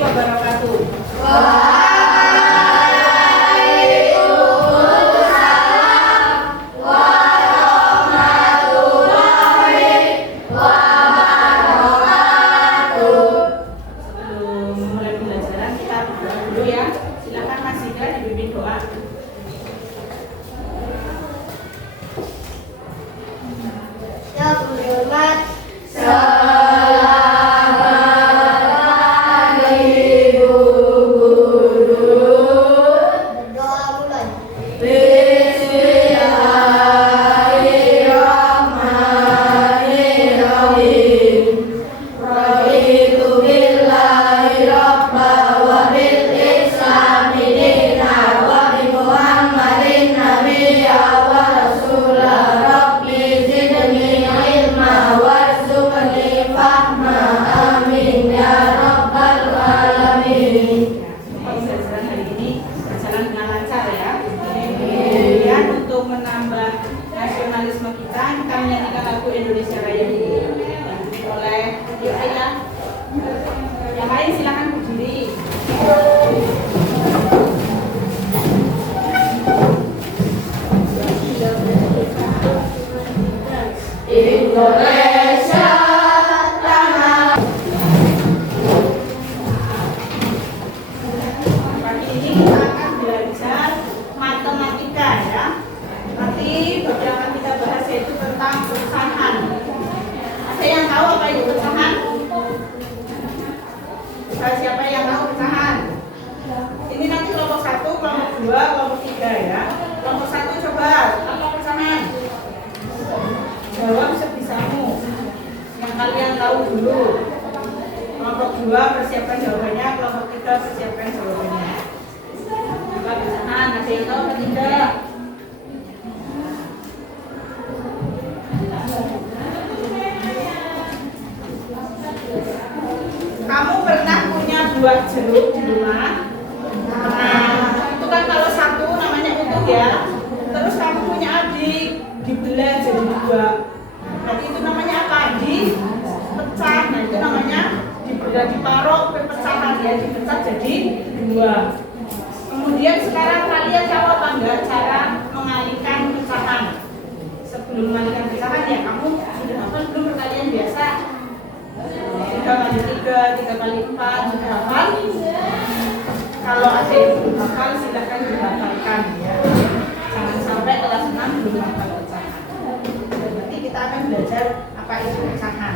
wabarakatuh. Waalaikumsalam warahmatullahi wabarakatuh. Sebelum mulai pembelajaran kita berdoa dulu ya. Silakan Mas Zikra dibimbing doa. Yang terhormat Pembelajaran hari ini berjalan dengan lancar ya. Kemudian untuk menambah nasionalisme kita menyanyikan lagu Indonesia Raya ini oleh yuk Ayah. Yang lain silakan berdiri. Indonesia tanah. Pagi ini kita akan belajar matematika ya. Nanti beberapa kita bahas yaitu tentang pecahan. Ada yang tahu apa itu pecahan? Siapa yang tahu pecahan? Ini nanti kelompok 1, kelompok 2, kelompok 3 ya. Kelompok 1 coba, apa pecahan? Jawab sebisamu. Yang kalian tahu dulu. Kelompok 2 persiapkan jawabannya, kelompok 3 persiapkan jawabannya. Coba pecahan, ada yang tahu atau tidak? Kamu pernah punya buah jeruk di rumah? Nah, itu kan kalau satu namanya utuh ya. Terus kamu punya adik, dibelah jadi 2. Berarti itu namanya apa? Dipecah. Nah, itu namanya dibelah, diparok pecahan ya, dipecah jadi 2. Kemudian sekarang kalian tahu apa enggak cara mengalihkan pecahan? Sebelum mengalihkan pecahan ya kamu sudah hafal belum perkalian biasa? 3 kali 3, 3 kali 4 sudah hafal? Kalau ada yang belum hafal silakan dihafalkan ya. Jangan sampai kelas 6 belum hafal pecahan. Nanti kita akan belajar apa itu pecahan.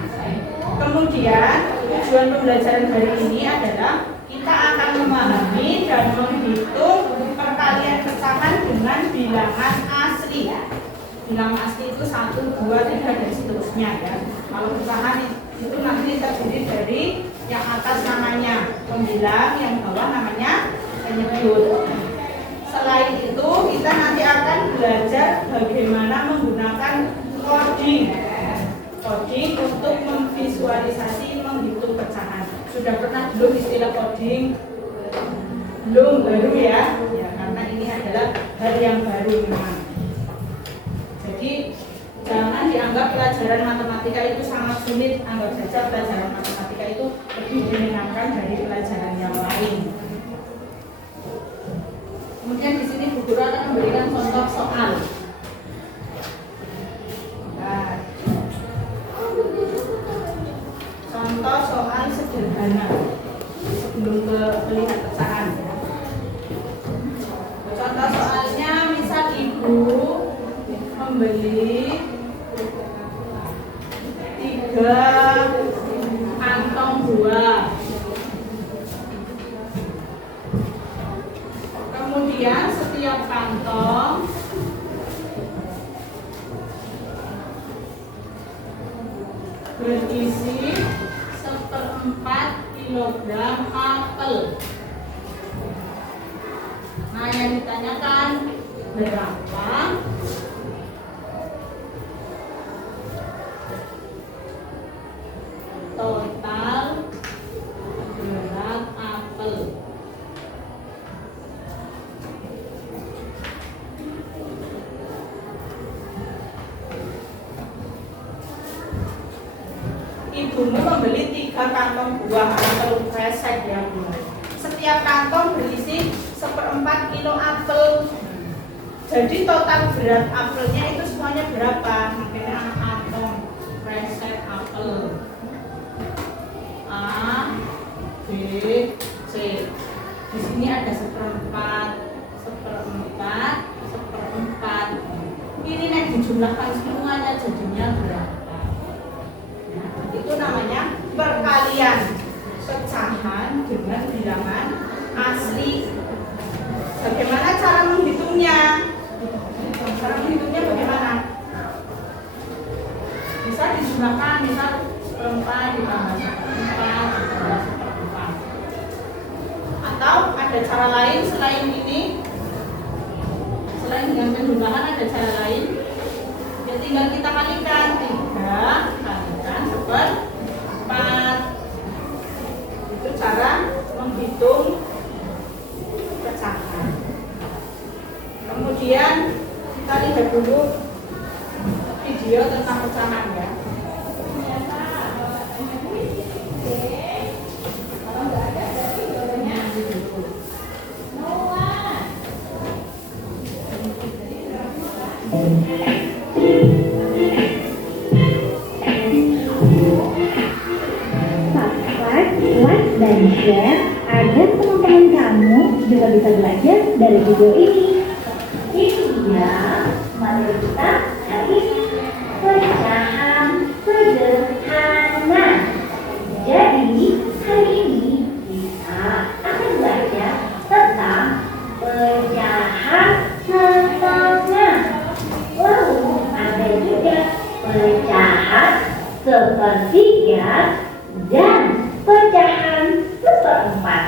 Kemudian tujuan pembelajaran hari ini adalah kita akan memahami dan menghitung perkalian pecahan dengan bilangan asli. Bilangan asli itu 1, 2, 3 dan seterusnya ya. Kalau pecahan itu nanti terdiri dari yang atas namanya pembilang, yang bawah namanya penyebut. Selain itu kita nanti akan belajar bagaimana menggunakan coding untuk memvisualisasi menghitung pecahan. Sudah pernah belum istilah coding? Belum, baru ya? Ya, karena ini adalah hal yang baru memang. Jadi jangan dianggap pelajaran matematika itu sangat sulit. Anggap saja pelajaran matematika itu lebih menyenangkan dari pelajaran yang lain. Kemudian di sini Bu Guru akan memberikan contoh soal. Nah, contoh soal sederhana sebelum melihat pecahan. Contoh soalnya misal Ibu membeli 3 kantong buah. Kemudian setiap kantong berisi 1/4 kilogram apel. Nah, yang ditanyakan berapa total berat apel. Ibumu membeli 3 kantong buah apel kresek ya Bu. setiap kantong berisi 1/4 kilo apel. Jadi total berat apelnya itu semuanya berapa? Makanya kantong resep apel. A, B, C. Di sini ada 1/4, 1/4, 1/4. Ini yang dijumlahkan semuanya jadinya berapa? Nah, itu namanya perkalian pecahan dengan bilangan asli. Bagaimana cara menghitungnya? Cara menghitungnya bagaimana? Bisa dijumlahkan, misal 1/4 ditambah 1/4 ditambah 1/4. Atau ada cara lain selain ini? Selain dengan penjumlahan ada cara lain? Ya tinggal kita kalikan 3 kalikan 1/4. Itu cara menghitung pecahan. Kemudian kita lihat dulu video tentang pecahan ya. Kalau nggak ada berarti videonya dulu. Subscribe, like, dan share agar teman-teman kamu juga bisa belajar dari video ini. Ini dia materi kita hari ini, pecahan sederhana. Jadi hari ini kita akan belajar tentang pecahan setengah. Lalu ada juga pecahan sepertiga dan pecahan 1/4.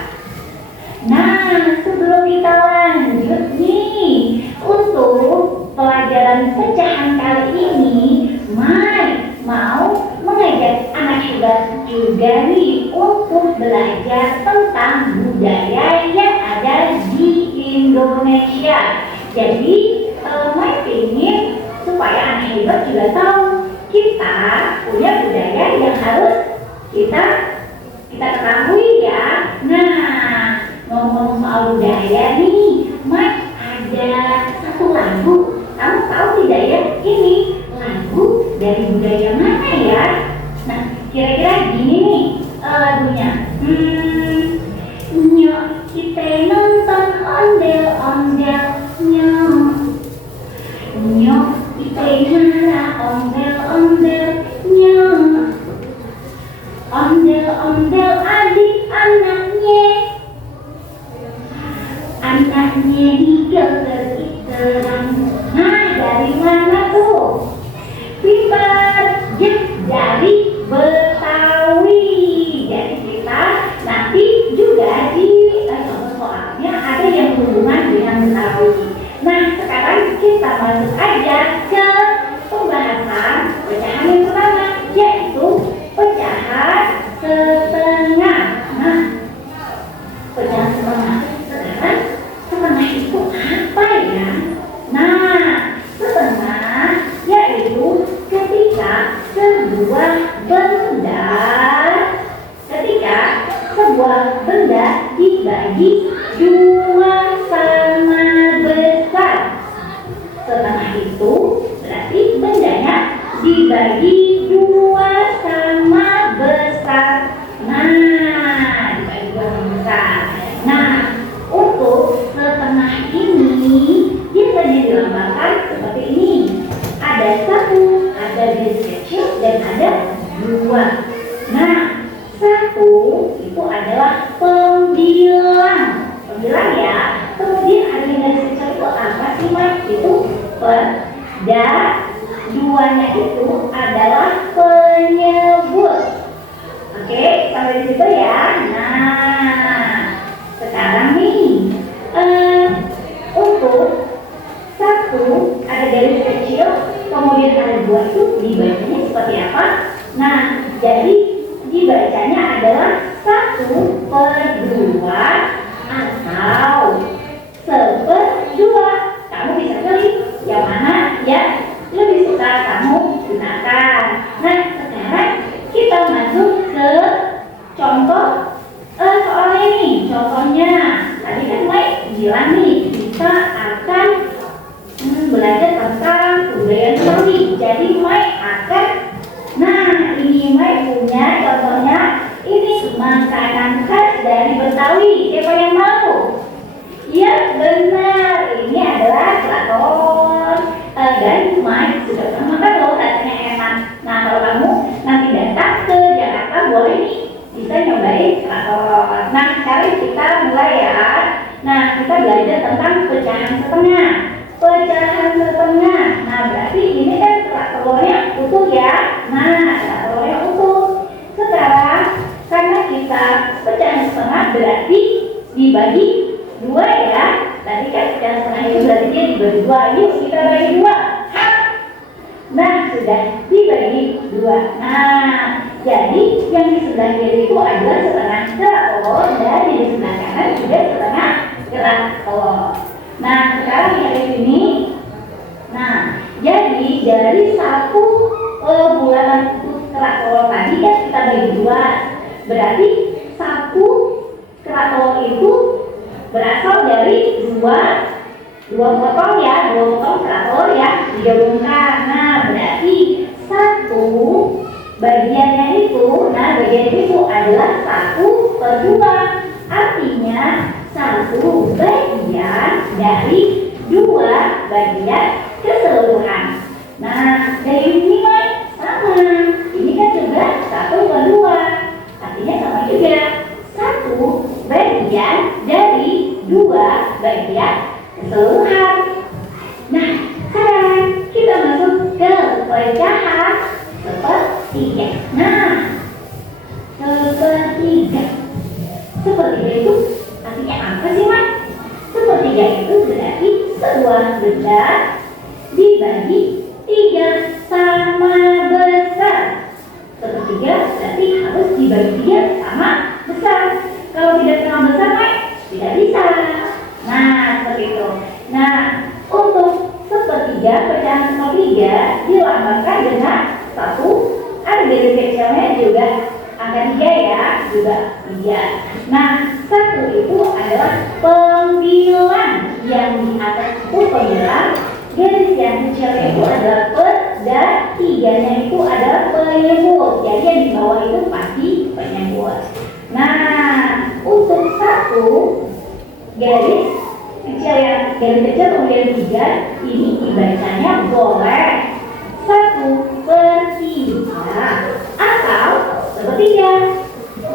Nah, sebelum kita lanjut nih untuk pelajaran pecahan kali ini, Mai mau mengajak anak juga nih untuk belajar tentang budaya yang ada di Indonesia. Jadi Mai ingin supaya anak hebat juga tahu kita punya budaya yang harus kita ketahui ya. Nah, ngomong-ngomong soal budaya nih, Mai ada satu lagu. Kamu tahu tidak ya, ini lagu dari budaya mana ya? Nah, kira-kira gini nih lagunya. Nyok kita nonton ondel-ondel, nyok kita nara ondel-ondel, ondel-ondel adik anaknya digeler-gelerang. Nah, dari mana tuh? Pintar, dari Betawi. Jadi kita nanti juga di soalnya ada yang berhubungan dengan Betawi. Nah, sekarang kita masuk aja ke pembahasan pecahan yang pertama, yaitu pecahan setengah. Nah, pecahan setengah. Sekarang setengah itu apa ya? Nah, setengah yaitu ketika sebuah benda dibagi dua sama besar. Setengah itu berarti bendanya dibagi dua sama besar. Nah, dibagi dua sama besar. Nah, untuk setengah ini biasanya dilambangkan seperti ini. Ada satu, ada garis kecil, dan ada dua. Nah, satu itu adalah pembilang ya. Kemudian ada garis kecil itu apa sih, Mas? Itu per. Dan duanya itu adalah bilang nih, kita akan belajar tentang budaya Betawi. Jadi Mai akan, nah ini Mai punya contohnya, ini makanan khas dari Betawi. Siapa yang mau? Ya benar, ini adalah kerak telur. Dan Mai sudah pernah makan loh, rasanya enak. Nah kalau kamu nanti datang ke Jakarta boleh nih, bisa nyobain kerak telur. Nah sekarang kita mulai ya. Nah kita belajar tentang pecahan setengah. Pecahan setengah. Nah berarti ini kan kerak telurnya utuh ya. Nah kerak telurnya utuh. Sekarang karena kita pecahan setengah berarti dibagi dua ya. Tadi kan pecahan setengah itu berarti dia dibagi dua. Yuk kita bagi dua. Nah sudah dibagi dua. Nah jadi yang di sebelah kiri itu adalah setengah kerak telur dan di sebelah kanan juga setengah kerak telur. Nah sekarang yang di sini. Nah jadi dari satu bulanan kerak telur tadi kan kita bagi dua. Berarti satu kerak telur itu berasal dari dua potong ya, dua potong kerak telur ya digabungkan. Nah berarti satu bagiannya itu, nah bagian itu adalah 1/2. Artinya satu bagian dari dua bagian keseluruhan. Nah dari ini Mai sama, ini kan juga 1/2. Artinya sama juga satu bagian dari dua bagian keseluruhan. Nah sekarang kita masuk ke pecahan sepertiga. Nah sepertiga itu artinya apa sih Mas? Sepertiga itu berarti sebuah benda dibagi 3 sama besar. Sepertiga berarti harus dibagi 3 sama besar. Kalau tidak sama besar Mas, tidak bisa. Nah seperti itu. Nah untuk sepertiga, pecahan sepertiga dilambangkan dengan satu, ada garis kecilnya juga angka 3 ya, juga 3. Nah satu itu adalah pembilang, yang di atas itu pembilang, garis yang kecilnya itu adalah per, dan 3-nya itu adalah penyebut. Jadi yang di bawah itu pasti penyebut. Nah untuk satu garis kecil kemudian 3 ini dibacanya boleh 1/3 atau sepertiga.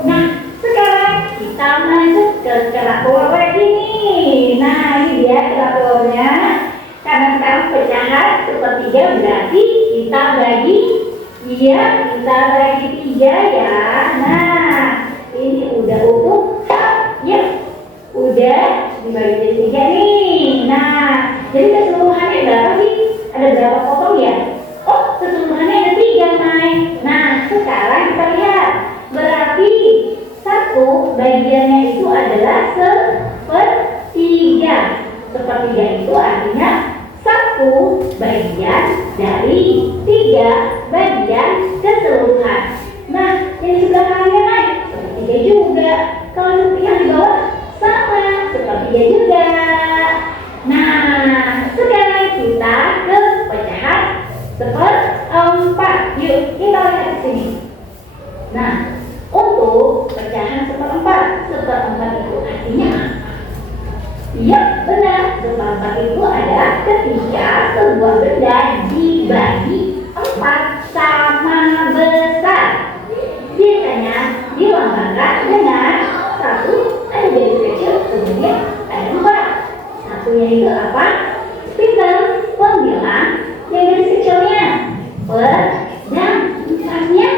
Nah sekarang kita masuk ke kerak telur lagi nih. Nah ini dia kerak telurnya. Karena sekarang pecahan sepertiga berarti kita bagi 3 ya. Nah ini udah utuh ya, udah dibagi jadi 3 nih. Nah jadi keseluruhannya berapa sih? Ada berapa potong ya? Oh keseluruhannya ada 3 Mai. Nah sekarang kita lihat, berarti satu bagiannya itu adalah 1/3. Sepertiga itu artinya satu bagian dari 3 bagian keseluruhan. Nah yang di sebelah kanannya Mai sepertiga juga. Kalau seperti yang di bawah sama sepertiga juga. Nah sekarang kita ke pecahan 1/4. Yuk kita lihat di sini. Nah untuk pecahan 1/4 itu artinya apa? Iya benar, 1/4 itu adalah ketika sebuah benda dibagi 4 sama besar. Biasanya dilambangkan dengan satu, ada garis kecil, kemudian ada 4. Satunya itu apa? Pintar, pembilang yang garis kecilnya per, dan 4-nya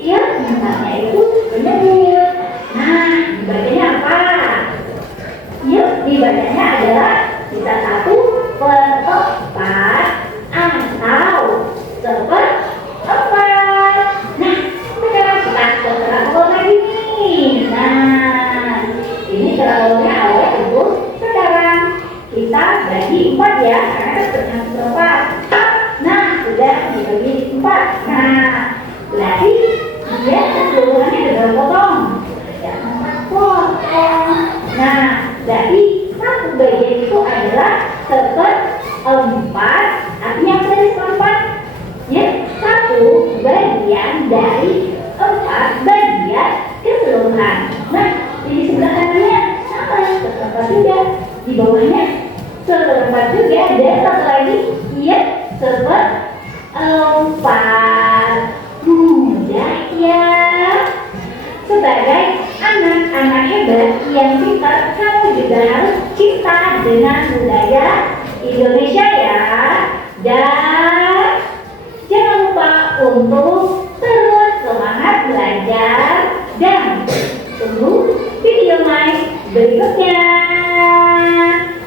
ya 4-nya itu penyebut. Nah dibacanya apa? Yuk dibacanya adalah bisa 1/4 atau 1/4. Nah sekarang kita ke kerak telur lagi nih. Nah ini kerak telurnya awalnya itu. Sekarang kita bagi 4 ya, karena kita pecahan 1/4. Nah sudah dibagi 4. Nah berarti dia keseluruhannya ada berapa potong? Ada 4 potong. Nah berarti 1 bagian itu adalah seperempat. Artinya apa dari seperempat? Ya, satu bagian dari 4 bagian keseluruhan. Nah, di sebelah kanannya sama, seperempat juga. Di bawahnya seperempat juga. Dan satu lagi, ya, seperempat. Mudah ya. Sebagai anak-anak hebat yang pintar, kamu juga harus cinta dengan budaya Indonesia ya. Dan jangan lupa untuk terus semangat belajar dan tunggu video main berikutnya.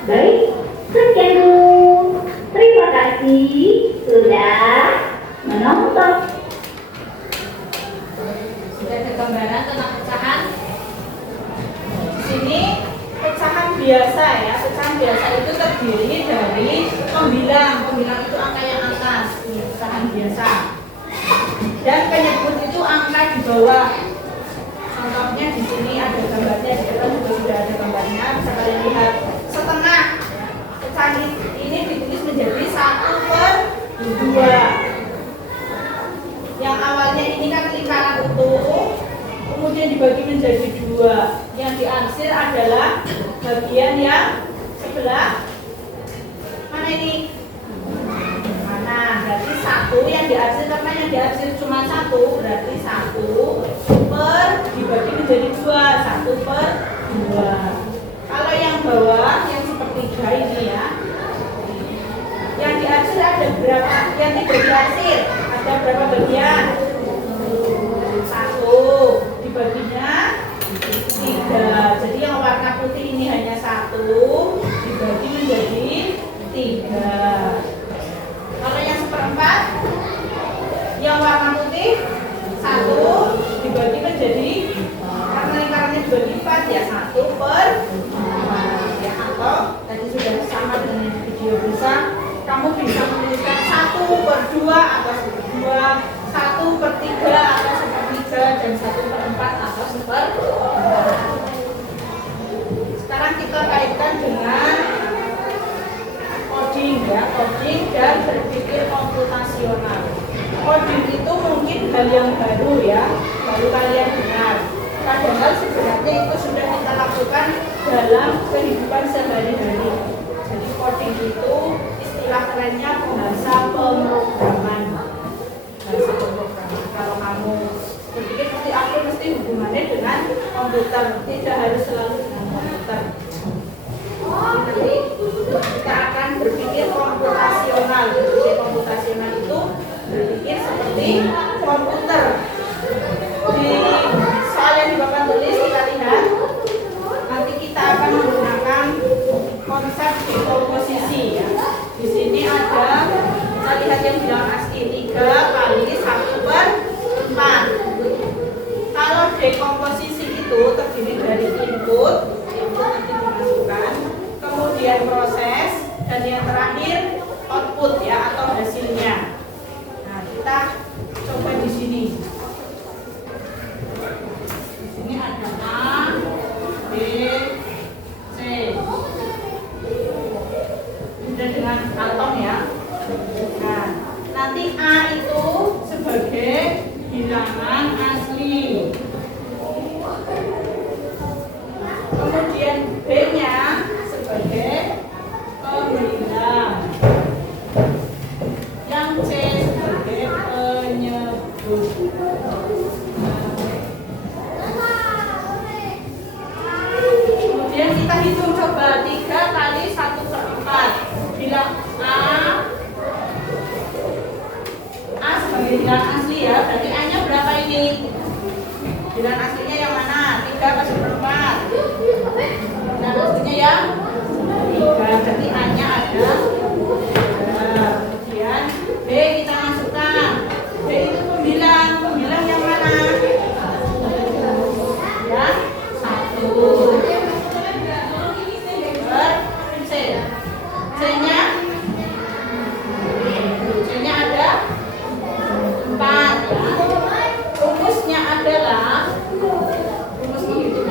Baik, sekian dulu. Terima kasih sudah menonton. Sudah ada gambaran tentang pecahan. Di sini pecahan biasa ya. Pecahan biasa itu terdiri dari pembilang. Pembilang itu angka yang atas, ini pecahan biasa. Dan penyebut itu angka di bawah. Contohnya di sini ada gambarnya, di depan juga sudah ada gambarnya. Bisa kalian lihat setengah. Pecahan ini ditulis menjadi 1/2. Yang awalnya ini kan lingkaran utuh, kemudian dibagi menjadi 2. Yang diarsir adalah bagian yang sebelah mana ini? Mana? Berarti 1 yang diarsir, karena yang diarsir cuma 1, berarti 1 dibagi menjadi 2, 1/2. Kalau yang bawah, yang sepertiga ini ya, yang diarsir ada berapa? Yang tidak diarsir ada berapa bagian? 1, dibaginya 3. Jadi yang warna putih ini hanya 1 dibagi menjadi 3. Kalau yang seperempat, yang warna putih 1 dibagi menjadi, karena lingkarannya dibagi 4 ya, 1/4 ya. Atau tadi sudah sama dengan video bisa, kamu bisa menuliskan 1/2 atau 1/2, 1/3 atau 1/3, dan 1/4 atau 1/4. Sekarang kita kaitkan dengan coding ya, coding dan berpikir komputasional. Coding itu mungkin hal yang baru ya, baru kalian dengar. Padahal sebenarnya itu sudah kita lakukan dalam kehidupan sehari-hari. Jadi coding itu istilah kerennya bahasa pemrograman. Bahasa pemrograman. Kalau kamu berpikir pasti aku mesti hubungannya dengan komputer, tidak harus selalu dengan komputer. Nanti kita akan berpikir komputasional. Berpikir komputasional itu berpikir seperti komputer. Di soal yang di papan tulis kita lihat, nanti kita akan menggunakan konsep dekomposisi ya. Di sini ada, kita lihat yang bilang ASCII 3 kali 1/4. Kalau dekomposisi itu terdiri dari input yang nanti dimasukkan, kemudian proses, dan yang terakhir output ya, atau hasilnya. Nah, kita coba di sini. Di sini ada A, B, C. Sudah dengan kantong ya. Nah, nanti A itu sebagai bilangan asli. Kemudian B-nya sebagai pembilang. Yang C sebagai penyebut. Kemudian kita hitung coba 3 kali 1/4. Bilang A sebagai bilang asli ya, berarti A-nya berapa ini? Bilang aslinya yang mana? 3 atau 1/4? Bilang aslinya yang 3, berarti A-nya ada. Kemudian B kita masukkan. B itu pembilang. Pembilang yang mana? Ya, 1. C. C-nya? C-nya ada 4 ya. Rumusnya adalah, rumus menghitung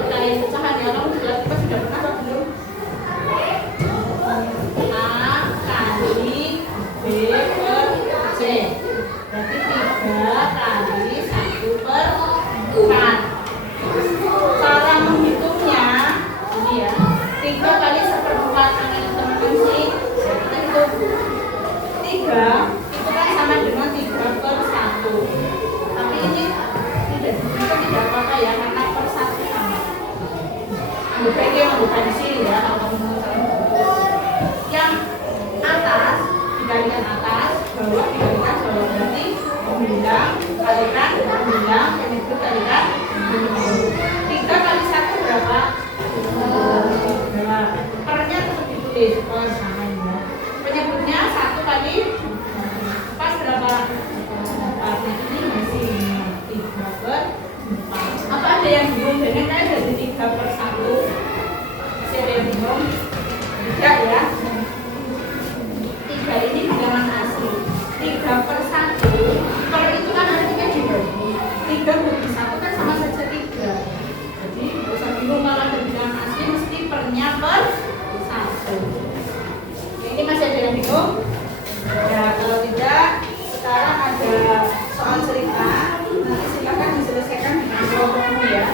BP mau pensil ya kalau kamu mau saling bentuk. Yang atas dikalikan atas, bawah dikalikan bawah, berarti membilang kalikan membilang penyebut kalikan penyebut. 3 kali 1 berapa? Pernya tetap ditulis per sama ya. Penyebutnya 1 kali pas berapa? 4. Ini masih 3 per 4. Apa ada yang bingung? Dengan saya jadi 3 per 1. Masih ada yang bingung? Tidak ya. 3 ini bilangan asli. 3 per 1 per itu kan artinya dibagi. 3 bagi 1 kan sama saja 3. Jadi nggak usah bingung kalau ada bilangan asli mesti pernya per 1. Ini masih ada yang bingung? Ya kalau tidak sekarang ada soal cerita. Nanti silakan diselesaikan dengan kelompokmu ya.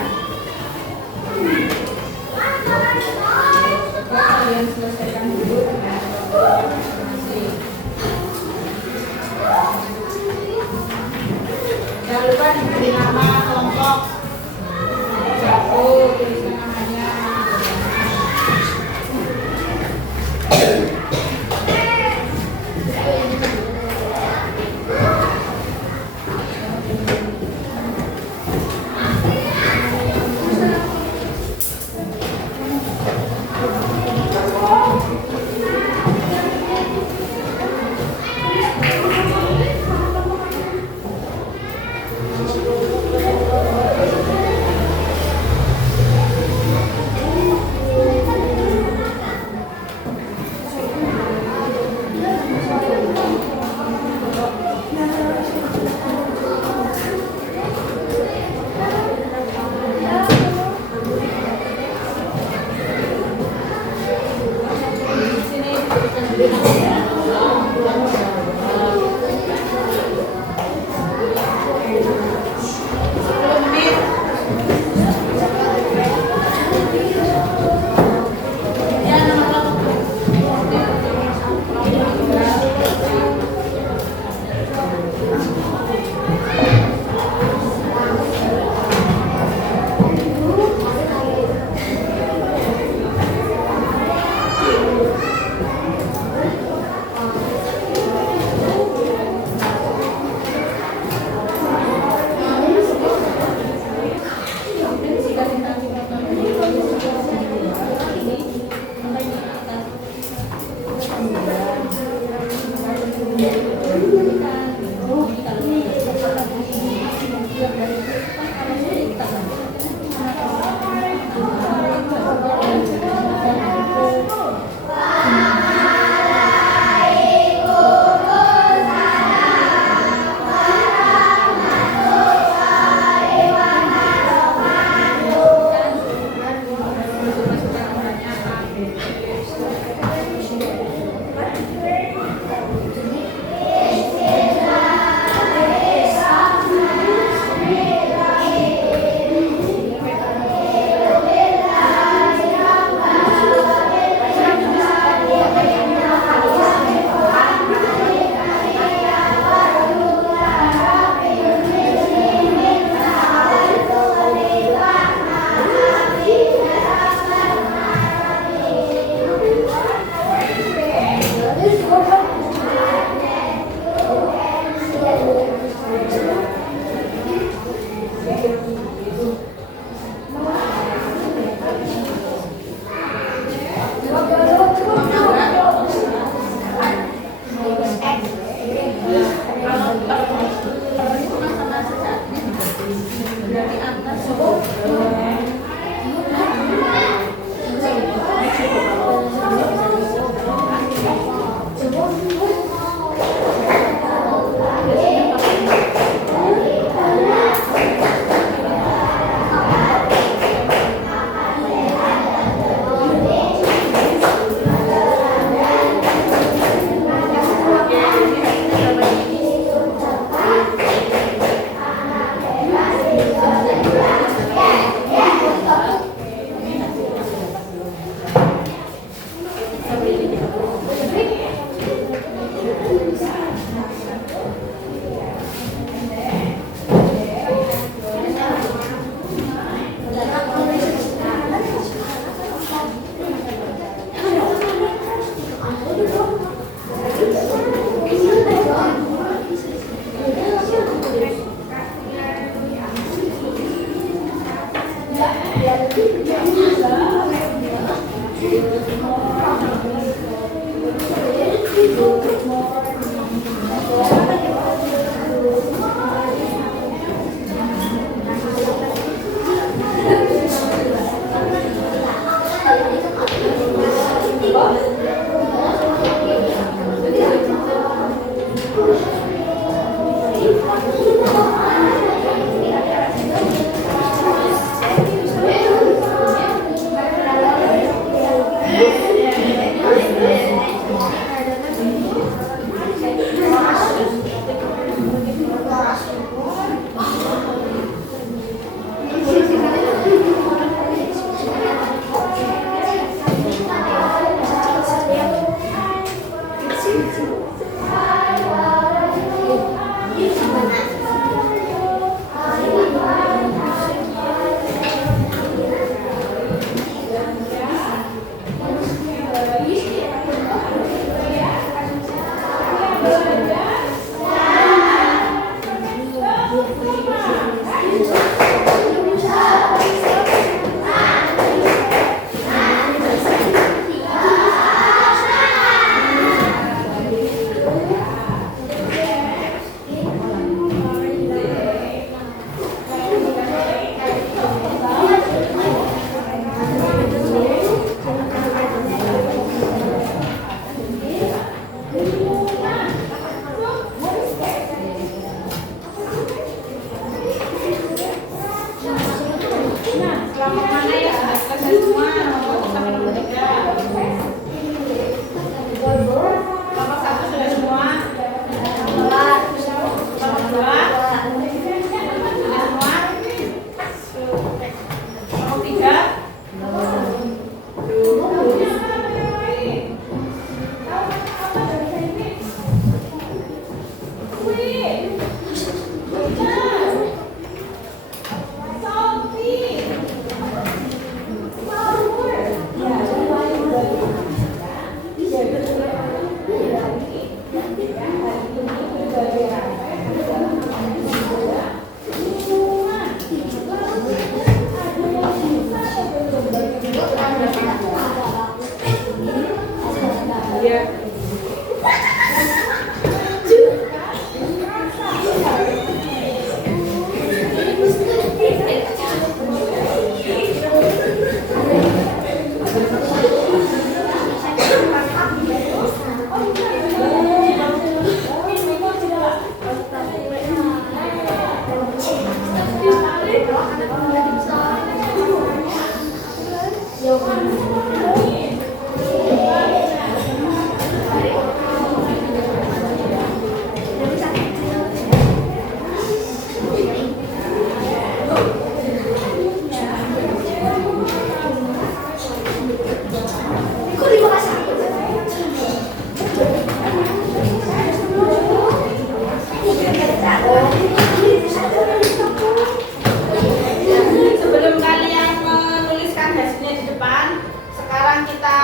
Sebelum kalian menuliskan hasilnya di depan, sekarang kita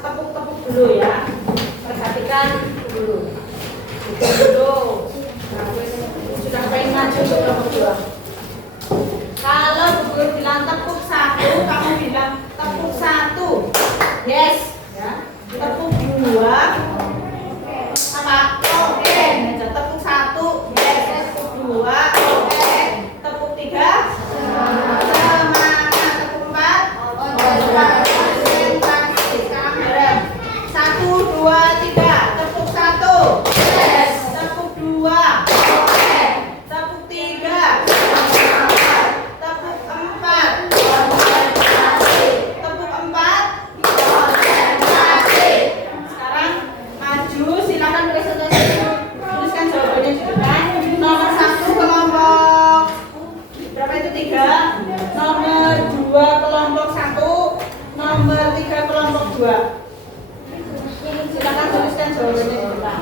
tepuk-tepuk dulu ya. Perhatikan dulu. Dulu. Sudah pengen maju ke nomor 2. Kalau Bu Guru bilang tepuk 1, kamu bilang tepuk 1. Yes, ya. Tepuk 2. Apa? Oke. Tepuk 1. Yes. Tepuk 2. Oke. Tepuk 3. Semangat. Tepuk 4. Konsentrasi. Sekarang bareng. 1, 2, 3. Tepuk 1. Yes. Tepuk 2. Oke. Tepuk 3. Tepuk 4. Tepuk 4. Sekarang maju, silakan tuliskan jawabannya di depan. Nomor 1 kelompok berapa itu 3? Nomor 2 kelompok 1. Nomor 3 kelompok 2. Silakan tuliskan jawabannya di depan.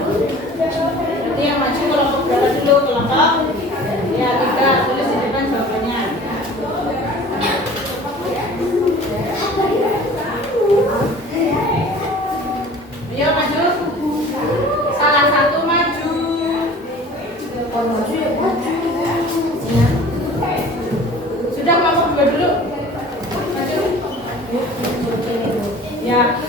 Nanti yang maju kelompok berapa dulu? Kelompok ya 3, tulis di depan jawabannya. Ayo maju. Salah satu maju. Sudah kelompok 2 dulu. Maju. Ya.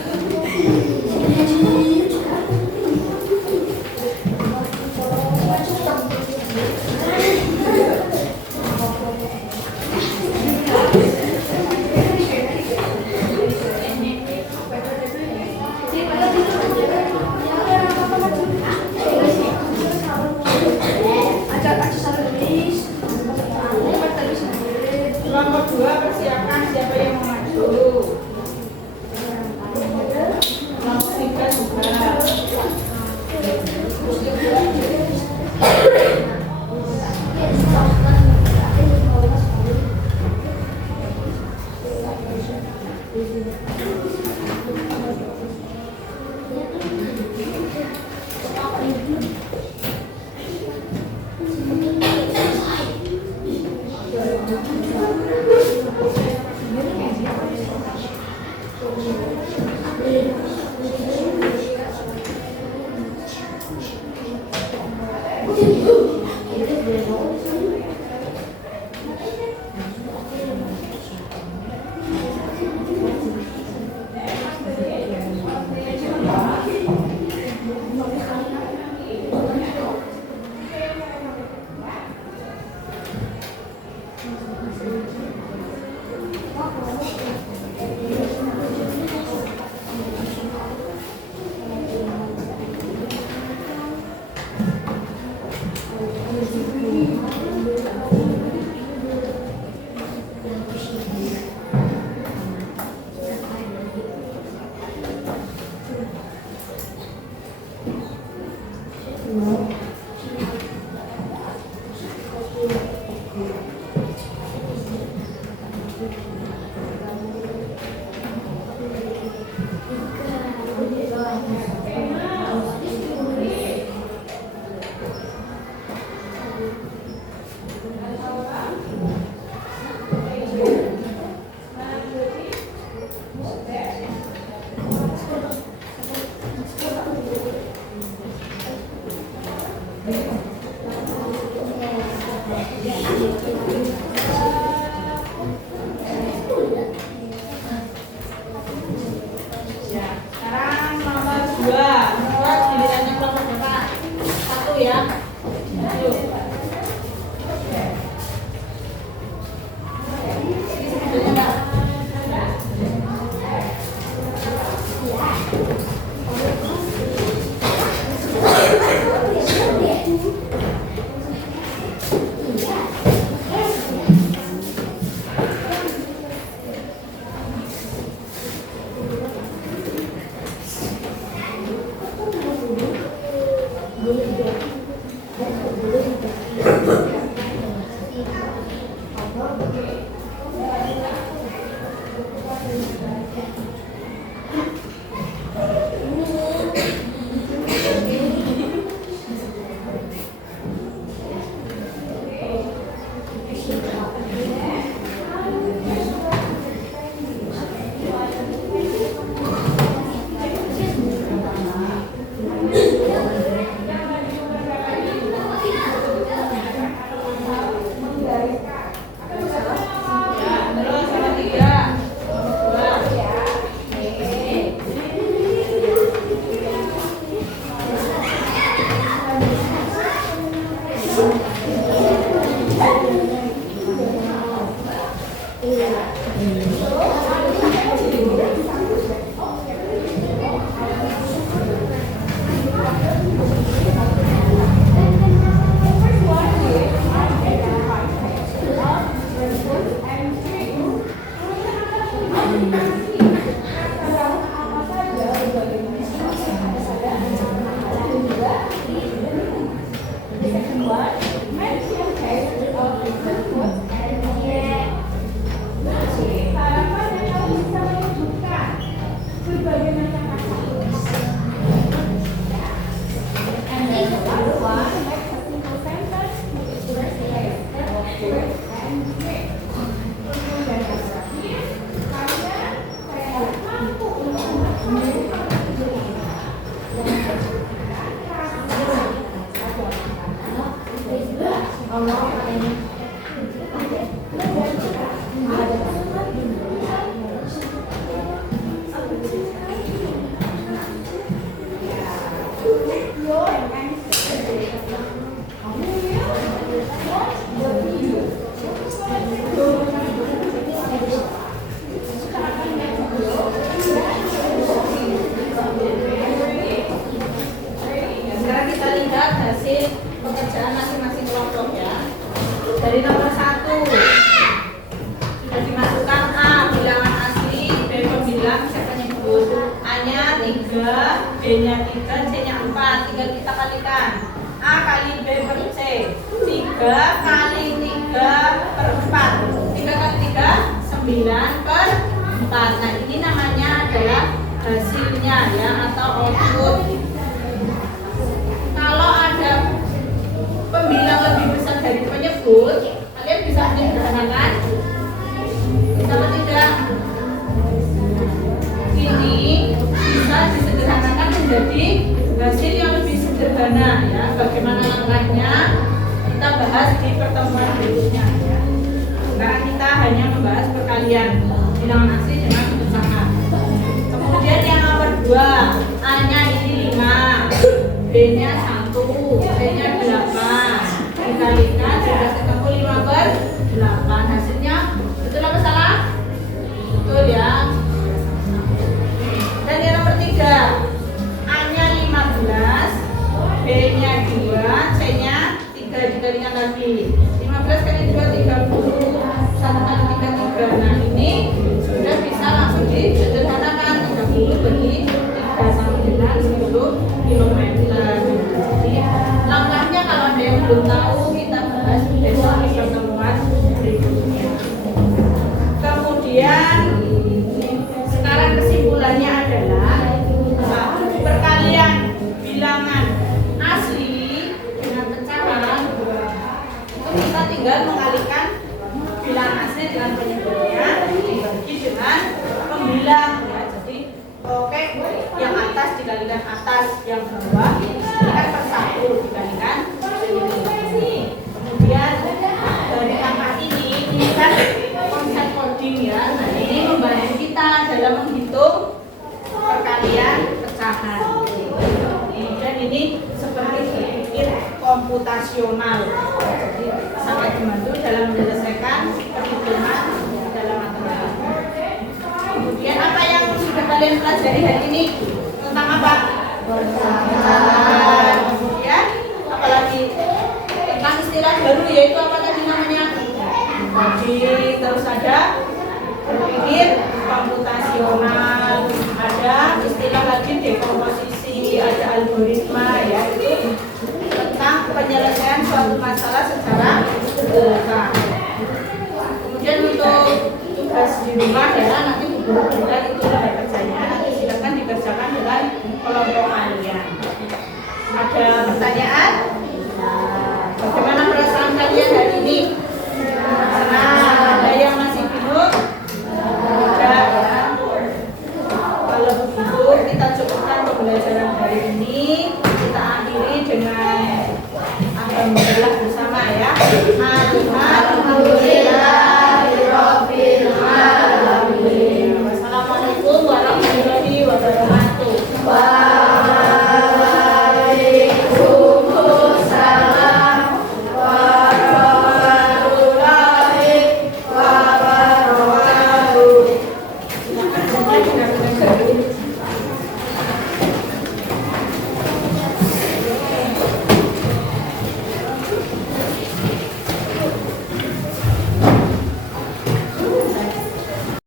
Ya, sekarang nomor 2. Nomor gilirannya kelompok Bapak. 1 ya. Ayo. Sekarang kita lihat hasil pekerjaan masing-masing kelompok ya. Dari nomor 1 sudah dimasukkan A bilangan asli, B pembilang, siapa nyebut, A-nya 3, B-nya 3, C-nya 4. Tinggal kita kalikan. A kali B per C, 3 kali 3 per 4. 3 kali 3, 9 per 4. Nah ini namanya adalah hasilnya ya, atau output. Kalau ada pembilang lebih besar dari penyebut, kalian bisa menyederhanakan? Bisa atau tidak? bahas di pertemuan berikutnya ya. Sekarang kita hanya membahas perkalian bilangan asli dengan pecahan. Kemudian yang nomor 2, A-nya ini 5, B-nya 1, C-nya 8. Dikalikan sudah ketemu 5 per 8. Hasilnya betul apa salah? Betul ya. Dan yang nomor 3, A-nya 15, B-nya 2, C-nya 3. Dikalikan lagi 15 kali 2 30, 1 kali 3 3. Nah ini sudah bisa langsung disederhanakan. 30 bagi 3 sama dengan 10 km. Jadi langkahnya kalau ada yang belum tahu kita bahas besok di pertemuan berikutnya. Kemudian sekarang kesimpulannya adalah perkalian bilangan asli dengan pecahan itu kita tinggal mengalikan bilangan asli dengan penyebutnya dibagi dengan pembilang ya. Jadi oke, yang atas dikalikan atas, yang bawah dikalikan per 1 dikalikan ini. Kemudian dari angka ini kan konsep coding ya. Nah ini membantu kita dalam menghitung perkalian pecahan. Kemudian ini seperti berpikir komputasional, jadi sangat membantu dalam menyelesaikan perhitungan dalam matematika. Kemudian apa yang sudah kalian pelajari hari ini tentang apa? Pecahan. Kemudian apalagi tentang istilah baru yaitu apa tadi namanya? Jadi terus ada berpikir komputasional, ada istilah lagi dekomposisi, ada algoritma ya, itu tentang penyelesaian suatu masalah secara sederhana. Kemudian untuk tugas di rumah ya, nanti guru berikan itu ada kerjanya, nanti silakan dikerjakan dengan kelompok kalian. Ada pertanyaan? Bagaimana perasaan kalian hari ini? Ada yang masih bingung? Tidak ya. Kalau begitu kita cukupkan pembelajaran hari ini.